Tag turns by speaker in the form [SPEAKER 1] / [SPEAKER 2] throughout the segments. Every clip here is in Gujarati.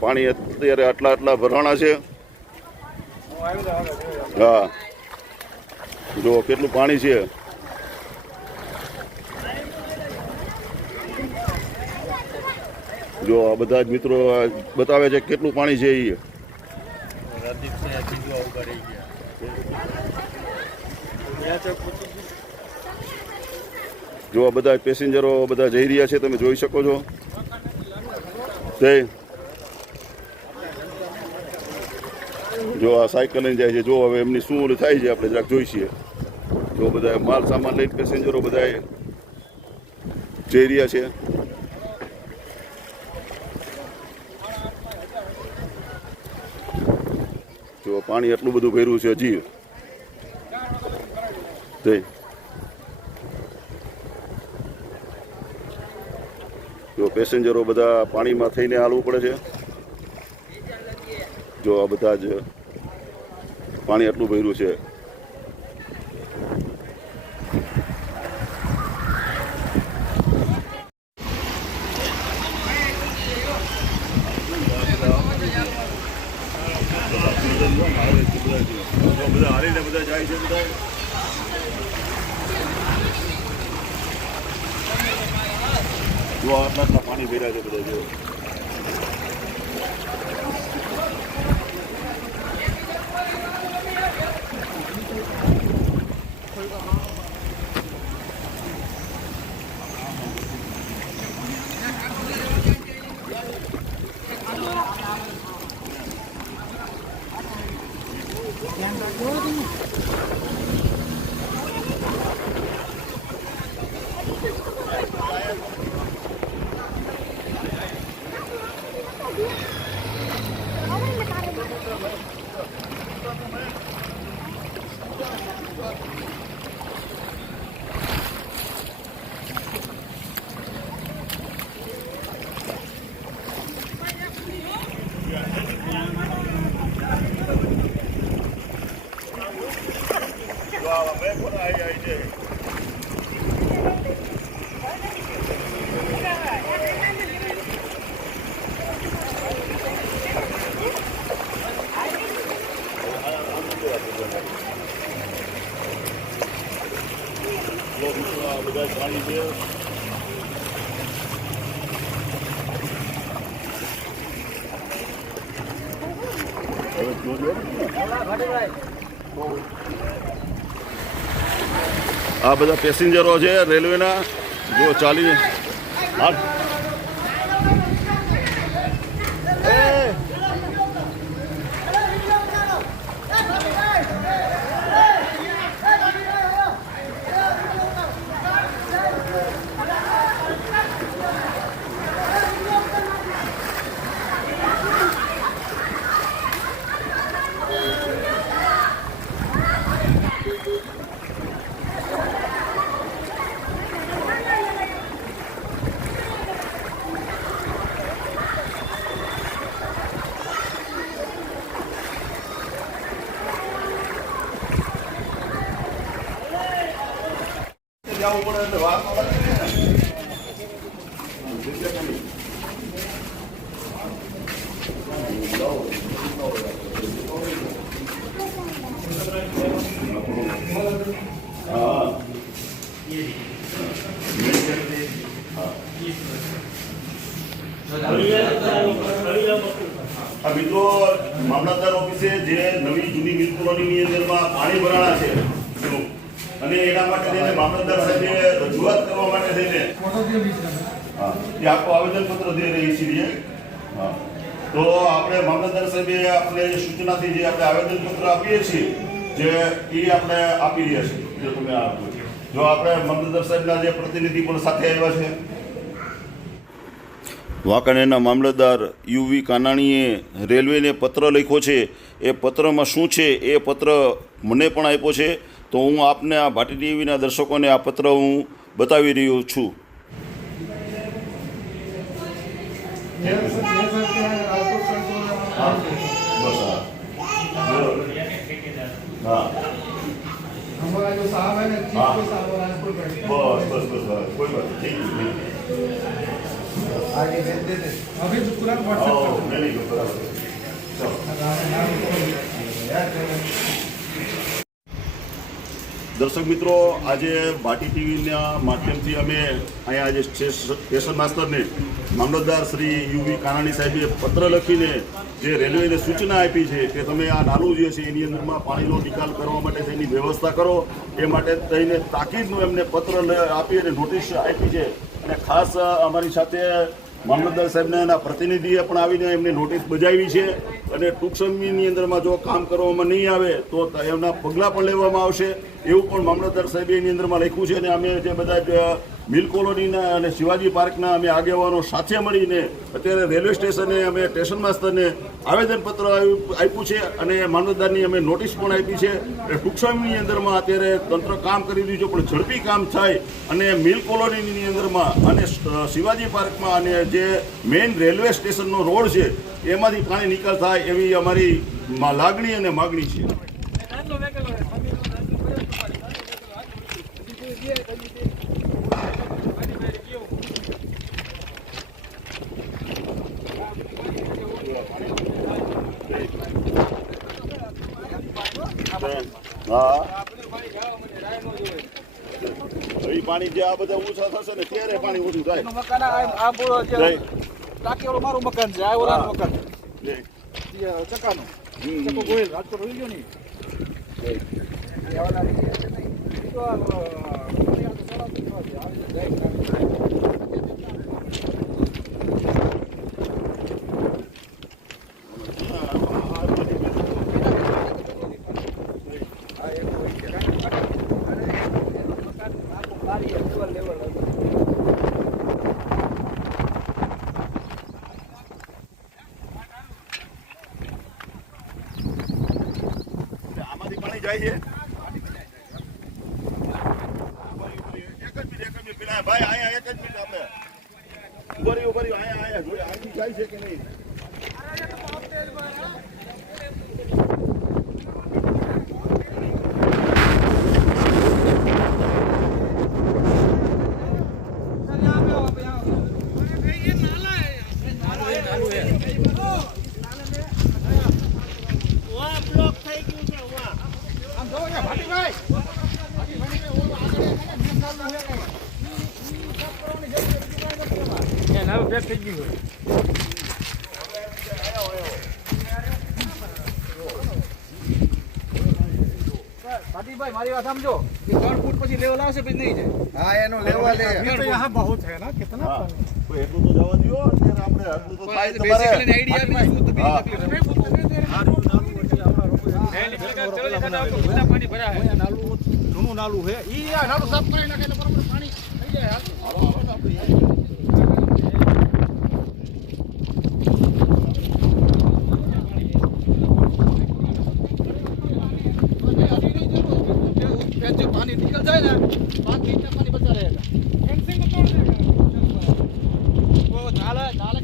[SPEAKER 1] પાણી અત્યારે આટલા આટલા ભરાણા છે. હા. જો કેટલું પાણી છે. જો આ બધા જ મિત્રો બતાવે છે કેટલું પાણી છે એ જો આ બધા પેસેન્જરો બધા જઈ રહ્યા છે. તમે જોઈ શકો છો. જય. જો આ સાયકલ લઈને જાય છે, જો હવે એમની શું ઓલું થાય છે, આપણે જરાક જોઈ છીએ. જો બધા માલ સામાન લઈને પેસેન્જરો બધા જઈ રહ્યા છે. જો પાણી એટલું બધું ભર્યું છે હજી. જો પેસેન્જરો બધા પાણીમાં થઈને હાલવું પડે છે. જો આ બધા જ પાણી આટલું ભર્યું છે. બધા હારીને બધા જાય છે બધા જો આટલા પાણી ભેરા છે બધા જો. આ બધા પેસેન્જરો છે રેલવેના જો ચાલી હા આ ઓફિસે જે નવી જૂની મિલ કોલોનીની પાણી ભરાણા છે. અને એના માટે થઈને મામલતદાર રજૂઆત કરવા માટે થઈને હા, એ આખું આવેદનપત્ર દે રહી છીએ હા. તો આપણે મામલતદાર સાહેબે આપણે સૂચનાથી જે આપણે આવેદનપત્ર આપીએ છીએ, જે એ આપણે આપી રહ્યા છીએ તમે આપો જો આપણે મામલતદાર સાહેબના જે પ્રતિનિધિ પણ સાથે આવ્યા છે વાંકાનેરના મામલતદાર યુવી કાનાણીએ રેલવેને પત્ર લખ્યો છે એ પત્રમાં શું છે એ પત્ર મને પણ આપ્યો છે તો હું આપને આ ભાટી ટીવીના દર્શકોને આ પત્ર હું બતાવી રહ્યો છું બસ હા
[SPEAKER 2] हमारा जो साहब है ना चीफ
[SPEAKER 1] हाँ।
[SPEAKER 2] को साहब राजपुर बैठे
[SPEAKER 1] બસ બસ બસ બસ કોઈ વાત નહીં. થેન્ક યુ
[SPEAKER 2] अभी तो तुरंत व्हाट्सएप
[SPEAKER 1] ઓ,
[SPEAKER 2] कर दो।
[SPEAKER 1] વેરી ગુડ બરાબર ચલો દર્શક મિત્રો આજે ભાટી ટીવીના માધ્યમથી અમે અહીંયા આજે સ્ટેશ- સ્ટેશન માસ્તરને મામલતદાર શ્રી યુવી કાનાણી સાહેબે પત્ર લખીને જે રેલવેને સૂચના આપી છે કે તમે આ નાલું જે છે એની અંદરમાં પાણીનો નિકાલ કરવા માટે તેની વ્યવસ્થા કરો એ માટે થઈને તાકીદનું એમને પત્ર લ- આપી અને નોટિસ આપી છે અને ખાસ અ, અમારી સાથે મામલતદાર સાહેબને એના પ્રતિનિધિએ પણ આવીને એમની નોટિસ બજાવી છે અને ટૂંક સમયની અંદરમાં જો કામ કરવામાં નહીં આવે તો એમના પગલાં પણ લેવામાં આવશે. એવું પણ મામલતદાર સાહેબે એની અંદરમાં લખ્યું છે અને અમે જે બધા મિલ કોલોનીના અને શિવાજી પાર્કના અમે આગેવાનો સાથે મળીને અત્યારે રેલવે સ્ટેશને અમે સ્ટેશન માસ્તરને આવેદનપત્ર આપ્યું છે અને મામલતદારની અમે નોટિસ પણ આપી છે. ટૂંક સમયની અંદરમાં અત્યારે તંત્ર કામ કરી રહ્યું છે, પણ ઝડપી કામ થાય અને મિલ કોલોનીની અંદરમાં અને શિવાજી પાર્કમાં અને જે મેઇન રેલવે સ્ટેશનનો રોડ છે, એમાંથી પાણી નિકાલ થાય એવી અમારી લાગણી અને માગણી છે. હા. એ પાણી જે આ બધા ઓછા થશે ને ત્યારે પાણી ઓછું થાય.
[SPEAKER 3] મકાન આ- બોલો જે. ટાંકી વાળું મારું મકાન છે આ ઓલાનું મકાન. છે ચકાનો. ચકો ગોયલ રાજકોટ રહી ગયો નહીં
[SPEAKER 1] જય.
[SPEAKER 3] ઈ ઓલા ઈ તો આ, અ, ફરિયાદ તો ચલાવતી જ નથી. આવી જાય. આ એક હોય છે. અને એનું મકાન આખું બારી એ level level હતું.
[SPEAKER 1] આમાંથી પાણી જાય છે એક જ મિનિટ, એક જ મિનિટ. પેલા ભાઈ અહીંયા એક જ મિનિટ આપણે ઊભા રહ્યો, ઊભા રહ્યો. અહીંયા, અહીંયા. જોઈએ, આથી જાય છે કે નહીં
[SPEAKER 3] થઈ ગયું ત્રણ ફૂટ પછી લેવલ આવશે પછી નહીં
[SPEAKER 1] એનો આપણે
[SPEAKER 3] પાણી ભરા
[SPEAKER 1] હે
[SPEAKER 3] નાલું જૂનું નાલું હે ઈ આ નાલું સાફ કરી નાખે બરાબર પાણી થઈ જાય. बात नहीं इतना पानी बचा रहेगा वो नाला नाला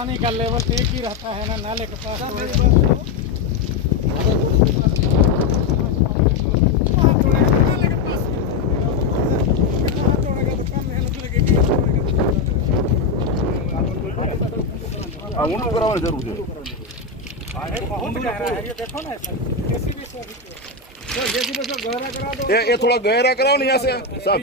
[SPEAKER 2] पानी का लेवल तो एक ही रहता है ना नाले के पास
[SPEAKER 3] सब
[SPEAKER 2] तो-
[SPEAKER 3] मेरी बात सुनो।
[SPEAKER 2] वहाँ तोड़ेगा तो नाले के पास वहाँ तोड़ेगा तो कम मेहनत लगेगी तोड़ेगा तो ज्यादा लगेगी।
[SPEAKER 1] આ ઊંડું કરાવવાની જરૂર છે
[SPEAKER 2] अरे बहुत गहरा है ये देखो ना ऐसा जेसीबी से अभी तो-
[SPEAKER 3] तो जैसे बस गहरा करा दो
[SPEAKER 1] એ એ થોડા ગહેરા કરાવો ને यहाँ से સાહેબ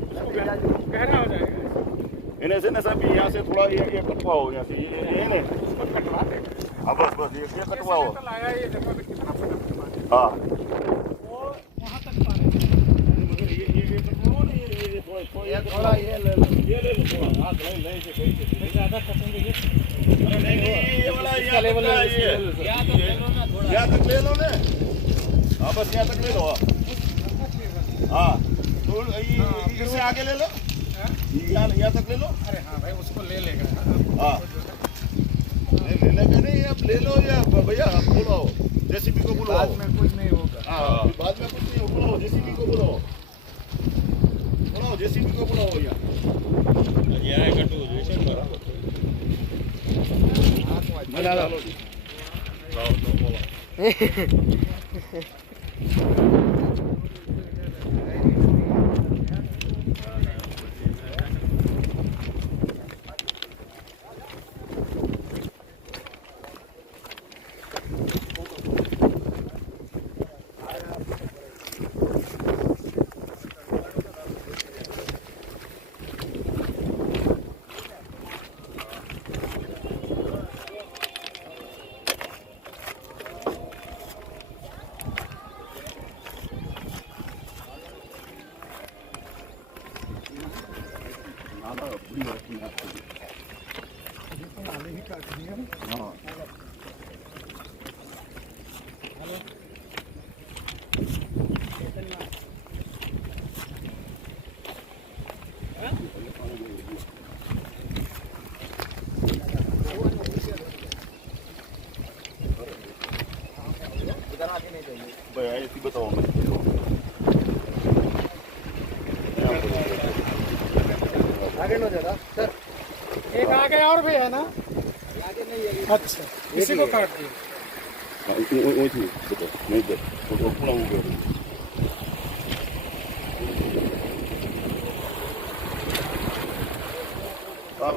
[SPEAKER 2] इन्हें हाँ, हाँ।
[SPEAKER 1] से
[SPEAKER 2] ना
[SPEAKER 1] सब यहाँ से थोड़ा ये ये कटवा हो यहाँ से ये ये
[SPEAKER 2] नहीं
[SPEAKER 1] अब बस बस ये ये
[SPEAKER 2] कटवा
[SPEAKER 1] हो हाँ थोड़ा ये ले लो ये ले लो थोड़ा हाथ ले ले इसे कोई से
[SPEAKER 2] ज़्यादा पसंद है
[SPEAKER 1] ये नहीं ये वाला ये लेवल ये यहाँ तक ले लो ना थोड़ा यहाँ तक ले लो ना हाँ। बस यहाँ तक ले लो हाँ। तो ये इससे आगे ले लो। यहाँ यहाँ तक ले लो।
[SPEAKER 2] अरे हाँ भाई उसको ले लेगा
[SPEAKER 1] हाँ। नहीं ले लेगा नहीं अब ले लो या भैया आप बुलाओ। जेसीबी को बुलाओ।
[SPEAKER 2] बाद में कुछ नहीं होगा।
[SPEAKER 1] हाँ बाद में कुछ नहीं बुलाओ जेसीबी को बुलाओ। बुलाओ जेसीबी को बुलाओ यहाँ।
[SPEAKER 2] बना लो
[SPEAKER 1] ભાઈ
[SPEAKER 2] एक आगे और भी है ना अच्छा इसी को काट दिया
[SPEAKER 1] હા, હું- હું- અહીંથી બતાવો નહીં દર થોડું પૂરા ઉભો રહો. હા,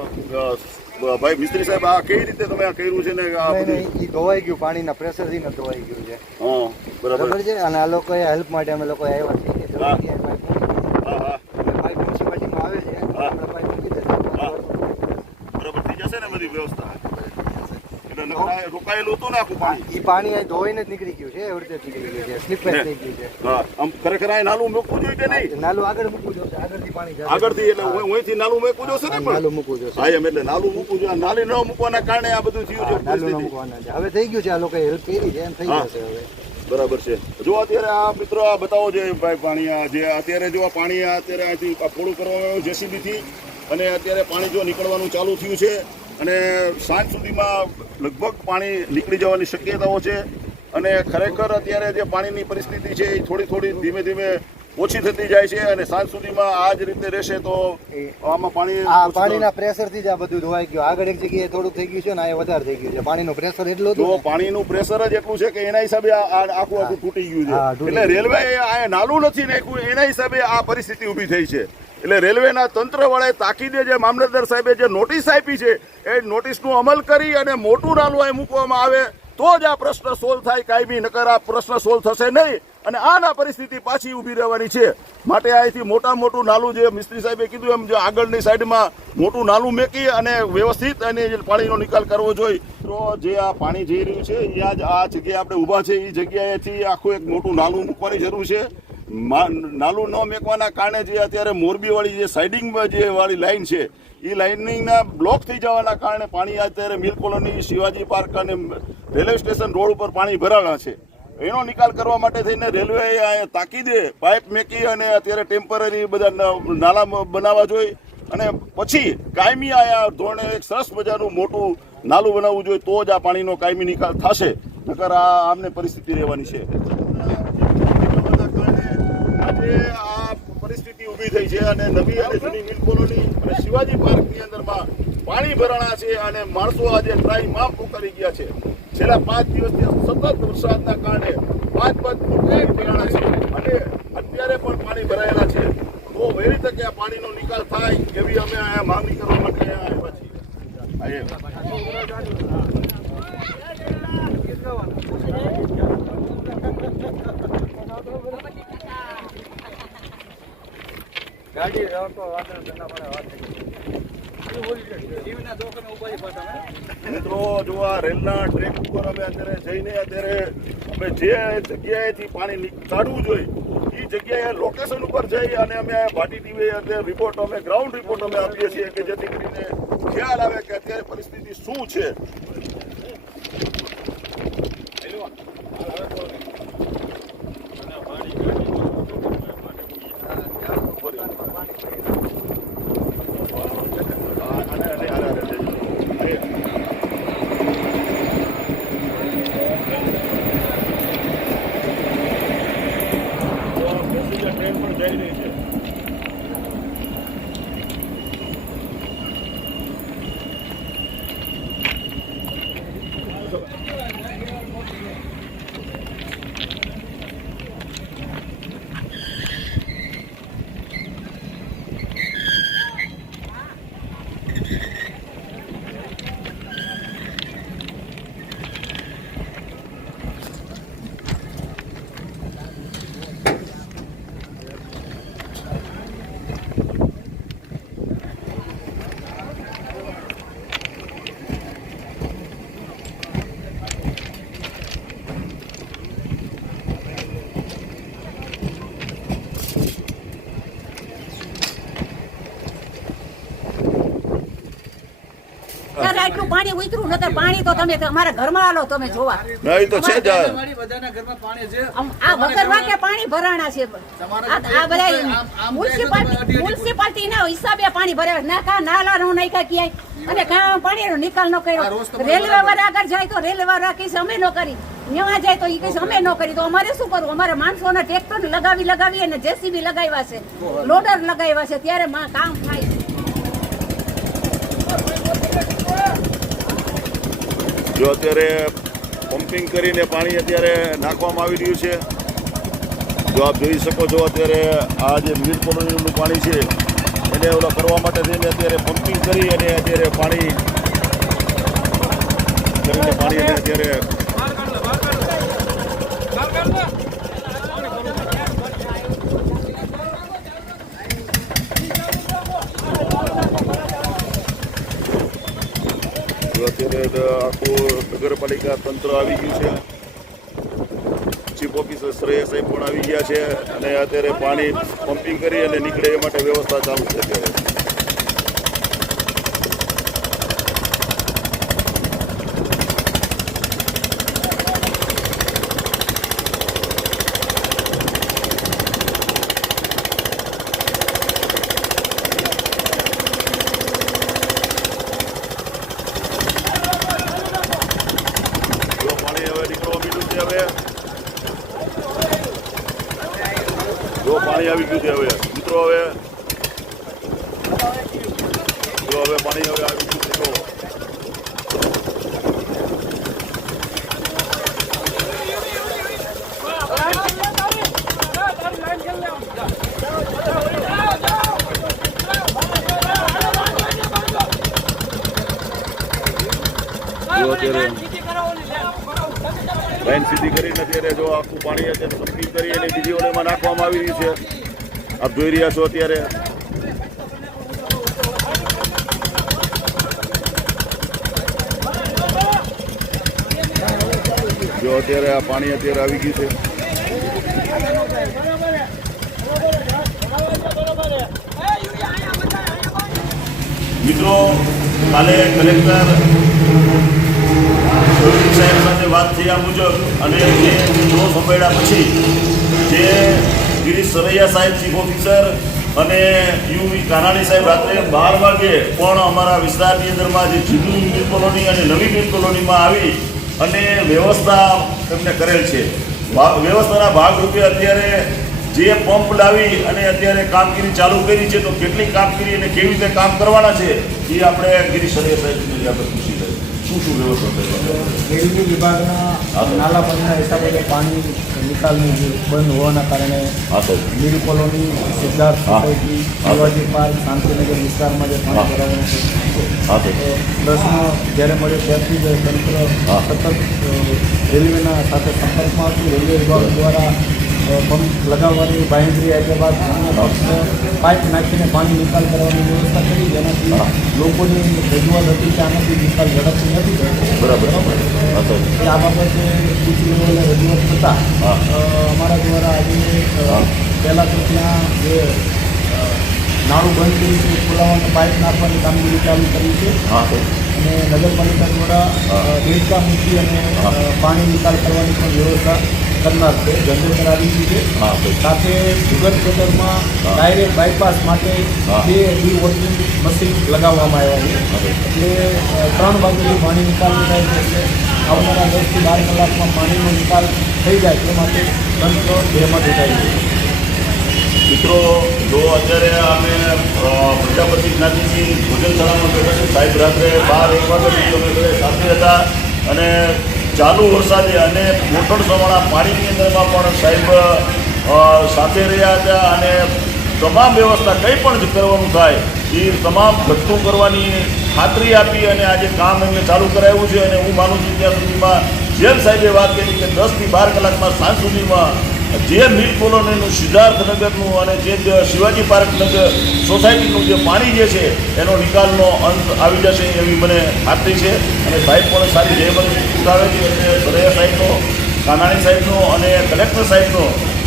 [SPEAKER 1] અ, ભાઈ મિસ્ત્રી સાહેબ આ કેવી રીતે તમે આ કર્યું છે ને આ
[SPEAKER 4] નહીં
[SPEAKER 1] બધું
[SPEAKER 4] નહીં એ ધોવાઈ ગયું પાણીના પ્રેશરથી ને ધોવાઈ ગયું છે
[SPEAKER 1] હા બરાબર
[SPEAKER 4] બરાબર છે અને આ લોકોએ હેલ્પ માટે અમે લોકો આવ્યા છીએ
[SPEAKER 1] રોકાયેલું હતું ને આખું પાણી?
[SPEAKER 4] એ પાણી અહીં ધોઈને જ નીકળી ગયું છે એવી રીતે નીકળી ગયું છે સ્લીપેજ થઈ ગયું છે.
[SPEAKER 1] હા આમ ખરેખર આ નાલું મૂકવું જોઈએ કે નહીં?
[SPEAKER 4] નાલું આગળ મૂકવું જોશે આગળથી પાણી જશે.
[SPEAKER 1] આગળથી એટલે અહીંથી નાલું મૂકવું જોશે ને
[SPEAKER 4] નાલું મૂકવું જોશે.
[SPEAKER 1] હા એમ એટલે નાલું મૂકવું જોઈએ. નાલી ન મૂકવાના કારણે આ બધું થયું છે
[SPEAKER 4] નાલું ન મૂકવાના છે. હવે થઈ ગયું છે આ લોકો હેલ્પ કરી છે એમ થઈ જશે હવે.
[SPEAKER 1] બરાબર છે. જો અત્યારે આ મિત્રો આ બતાવો જે ભાઈ પાણી આ જે અત્યારે જો આ પાણી અત્યારે અહીંથી પોળું કરવામાં આવ્યું JCB થી અને અત્યારે પાણી જો નીકળવાનું ચાલુ થયું છે અને સાંજ સુધીમાં લગભગ પાણી નીકળી જવાની શક્યતાઓ છે અને ખરેખર અત્યારે જે પાણીની પરિસ્થિતિ છે એ થોડી થોડી ધીમે ધીમે ઓછી થતી જાય છે અને સાંજ સુધીમાં આ જ રીતે રહેશે તો આમાં પાણી
[SPEAKER 4] પાણીના પ્રેશરથી જ આ બધું ધોવાઈ ગયું. આગળ એક જગ્યાએ થોડું થઈ ગયું છે ને આ વધારે થઈ ગયું છે. પાણીનું પ્રેશર એટલું તો
[SPEAKER 1] પાણીનું પ્રેશર જ એટલું છે કે એના હિસાબે આ આખું આખું તૂટી ગયું છે. એટલે રેલવે આ નાલું નથી નાખ્યું એના હિસાબે આ પરિસ્થિતિ ઊભી થઈ છે. એટલે રેલવેના તંત્ર વડે તાકીદે જે મામલતદાર સાહેબે જે નોટિસ આપી છે, એ નોટિસનો અમલ કરી અને મોટું નાલું અહીં મૂકવામાં આવે, તો જ આ પ્રશ્ન સોલ્વ થાય કાયમી, નકર આ પ્રશ્ન સોલ્વ થશે નહીં. અને આના પરિસ્થિતિ પાછી ઊભી રહેવાની છે. માટે અહીંથી મોટા મોટું નાલું જે મિસ્ત્રી સાહેબે કીધું એમ, જો આગળની સાઈડમાં મોટું નાલું મેકી અને વ્યવસ્થિત અને પાણીનો નિકાલ કરવો જોઈએ, તો જે આ પાણી જઈ રહ્યું છે, એ આ જગ્યાએ આપણે ઊભા છે, એ જગ્યાએથી આખું એક મોટું નાલું મૂકવાની જરૂર છે. નાલું ન મેકવાના કારણે જે અત્યારે મોરબીવાળી જે સાઇડિંગમાં જે વાળી લાઈન છે, એ લાઇનિંગના બ્લોક થઈ જવાના કારણે પાણી અત્યારે મિલ કોલોની શિવાજી પાર્ક અને રેલવે સ્ટેશન રોડ ઉપર પાણી ભરાણા છે. એનો નિકાલ કરવા માટે થઈને રેલવે તાકીદે પાઇપ મેકી અને અત્યારે ટેમ્પરરી બધા નાલા બનાવવા જોઈએ. અને પછી કાયમી આ ધોરણે એક સરસ મજાનું મોટું નાલું બનાવવું જોઈએ તો જ આ પાણીનો કાયમી નિકાલ થશે. નકર આ આમને પરિસ્થિતિ રહેવાની છે. આજે આ પરિસ્થિતિ ઊભી થઈ છે અને નવી અને જૂની મિલ કોલોની અને શિવાજી પાર્કની અંદરમાં પાણી ભરાણા છે અને માણસો આજે ટ્રાય માફ કરી ગયા છે. છેલ્લા પાંચ દિવસથી સતત વરસાદના કારણે પાંચ પાંચ ફૂટ ભરાણા છે અને અત્યારે પણ પાણી ભરાયેલા છે. તો વહેલી તકે આ પાણીનો નિકાલ થાય એવી અમે અહીંયા માંગણી કરવા માટે આવ્યા છીએ.
[SPEAKER 3] ગાડી રહેતો વાદળ પડે વાત જીવના જોખમે ઊભા છે? પાછા, હે?
[SPEAKER 1] મિત્રો, જો આ રેલના ટ્રેક ઉપર અમે અત્યારે જઈને અત્યારે જે જગ્યાએથી પાણી ની- કાઢવું જોઈએ, એ જગ્યાએ લોકેશન ઉપર જઈ અને અમે ભાટી ટીવી અત્યારે રિપોર્ટ અમે ગ્રાઉન્ડ રિપોર્ટ અમે આપીએ છીએ કે જેથી કરીને ખ્યાલ આવે કે અત્યારે પરિસ્થિતિ શું છે. પાણી
[SPEAKER 5] ઉતરું નતર પાણી તો તમે અમારા ઘરમાં આલો તમે જોવા.
[SPEAKER 1] નહીં તો છે જ
[SPEAKER 3] બધાના ઘરમાં પાણી છે.
[SPEAKER 5] આ વગર વાંકે પાણી ભરાણા છે. આ આ બધા મ્યુનિસિપાલિટી ના હિસાબે પાણી ભરાય. ના કા નાલા નો નાખ્યા ક્યાંય. અને કા પાણીનો નિકાલ ન કર્યો. રેલવે વાળા આગળ જાય તો રેલવે વાળા કહીશ અમે ન કરી. ન્યા જાય તો એ કહીશ અમે ન કરી. તો અમારે શું કરવું? અમારે માણસોના ટ્રેક્ટર લગાવી લગાવી અને જેસીબી લગાવ્યા છે. લોડર લગાવ્યા છે. ત્યારે માં કામ થાય. છે
[SPEAKER 1] જો અત્યારે પમ્પિંગ કરીને પાણી અત્યારે નાખવામાં આવી રહ્યું છે. જો આપ જોઈ શકો છો અત્યારે આ જે મીર કોલોનીનું પાણી છે, એને ઓલા કરવા માટે થઈને અત્યારે પમ્પિંગ કરી અને અત્યારે પાણી કરીને પાણી અત્યારે આખું નગરપાલિકા તંત્ર આવી ગયું છે. ચીફ ઓફિસર શ્રેય સાહેબ પણ આવી ગયા છે અને અત્યારે પાણી પમ્પિંગ કરી અને નીકળે એ માટે વ્યવસ્થા ચાલુ છે અત્યારે જો પાણી હવે નીકળવા મીઠું છે હવે જો પાણી આવી ગયું છે હવે મિત્રો હવે જો હવે પાણી હવે આવી ગયું છે. જો લાઈન સીધી કરીને અત્યારે જો આખું પાણી અત્યારે પમ્પિંગ કરી અને બીજી ઓલેમાં નાખવામાં આવી રહી છે. આપ જોઈ રહ્યા છો અત્યારે જો અત્યારે આ પાણી અત્યારે આવી ગયું છે. મિત્રો, કાલે કલેક્ટર સાહેબ સાથે વાત થયા મુજબ અને જે નો સંભાળ્યા પછી જે ગિરીશ સરૈયા સાહેબ ચીફ ઓફિસર અને યુ કાનાણી સાહેબ રાત્રે બાર વાગે પણ અમારા વિસ્તારની અંદરમાં જે જૂની મિલ કોલોની અને નવી મિલ કોલોનીમાં આવી અને વ્યવસ્થા એમને કરેલ છે. વ્યવસ્થાના ભાગરૂપે અત્યારે જે પંપ લાવી અને અત્યારે કામગીરી ચાલુ કરી છે તો કેટલી કામગીરી અને કેવી રીતે કામ કરવાના છે એ આપણે ગિરીશ સાહેબને આપણે પૂછી લઈએ શું શું વ્યવસ્થા
[SPEAKER 6] વિભાગના નાલા બંધના હિસાબે પાણી જે બંધ હોવાના કારણે Lili
[SPEAKER 1] colony
[SPEAKER 6] Siddharth.
[SPEAKER 1] Society
[SPEAKER 6] Shivaji park Shantinagar વિસ્તારમાં જે પાણી. ભરાવાનું છે
[SPEAKER 1] તો
[SPEAKER 6] પ્રશ્ન જ્યારે મળ્યો ત્યારથી જ તંત્ર. સતત રેલવેના સાથે સંપર્કમાં હતું રેલવે વિભાગ દ્વારા પંપ લગાવવાની બાંહેધરી આપ્યા બાદ પાઇપ નાખીને પાણી નિકાલ કરવાની વ્યવસ્થા કરી જેનાથી લોકોની રજૂઆત હતી કે આનાથી નિકાલ ઝડપથી નથી થતો
[SPEAKER 1] બરાબર
[SPEAKER 6] એ આ બાબતે ઉચ્ચ લેવલે રજૂઆત થતાં અમારા દ્વારા આજે પહેલાં તો ત્યાં જે નાણું નાળું બંધ કર્યું છે ખોલાવવાનું પાઇપ નાખવાની કામગીરી ચાલુ કરી છે. અને નગરપાલિકા દ્વારા. દેડકા મૂકી અને પાણી નિકાલ કરવાની પણ વ્યવસ્થા કરનાર છે જનરેશન આવી ગયું છે. સાથે સુગર ખેતરમાં ડાયરેક્ટ બાયપાસ માટે બે ડી વોટરિંગ મશીન લગાવવામાં આવ્યા છે. એટલે ત્રણ બાજુથી પાણી નિકાલ થાય છે. એટલે આવનારા દસથી બાર કલાકમાં પાણીનો નિકાલ થઈ જાય તે માટે તંત્ર બેમાં ઉઠાવી છે.
[SPEAKER 1] મિત્રો જો અત્યારે અમે પ્રજાપતિ જ્ઞાતિની ભોજનશાળામાં બેઠા છે સાહેબ રાત્રે બાર એક વાગે અમે સાથે હતા અને ચાલુ વરસાદે અને મોટર સમાણા પાણીની અંદરમાં પણ સાહેબ સાથે રહ્યા હતા અને તમામ વ્યવસ્થા કંઈ પણ કરવાનું થાય, એ તમામ ઘટતું કરવાની ખાતરી આપી અને આજે કામ એમને ચાલુ કરાવ્યું છે અને હું માનું છું ત્યાં સુધીમાં જેમ સાહેબે વાત કરી કે દસથી બાર કલાકમાં સાંજ સુધીમાં જે મિલ કોલોનીનું સિદ્ધાર્થનગરનું અને જે શિવાજી પાર્ક નગર સોસાયટીનું જે પાણી જે છે, એનો નિકાલનો અંત આવી જશે એવી મને ખાતરી છે. અને સાહેબ પણ સારી જયમત ઉઠાવે છે. એટલે સરૈયા સાહેબનો, કાનાણી સાહેબનો અને કલેક્ટર સાહેબનો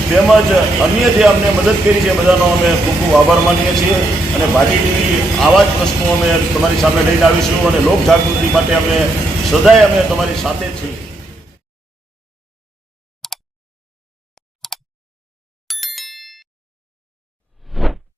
[SPEAKER 1] તેમજ અન્ય જે અમને મદદ કરી છે. બધાનો અમે ખૂબ ખૂબ આભાર માનીએ છીએ. અને ભાટી ટીવી આવા જ પ્રશ્નો અમે તમારી સામે લઈને આવીશું. અને લોક જાગૃતિ માટે અમે સદાય અમે તમારી સાથે છીએ.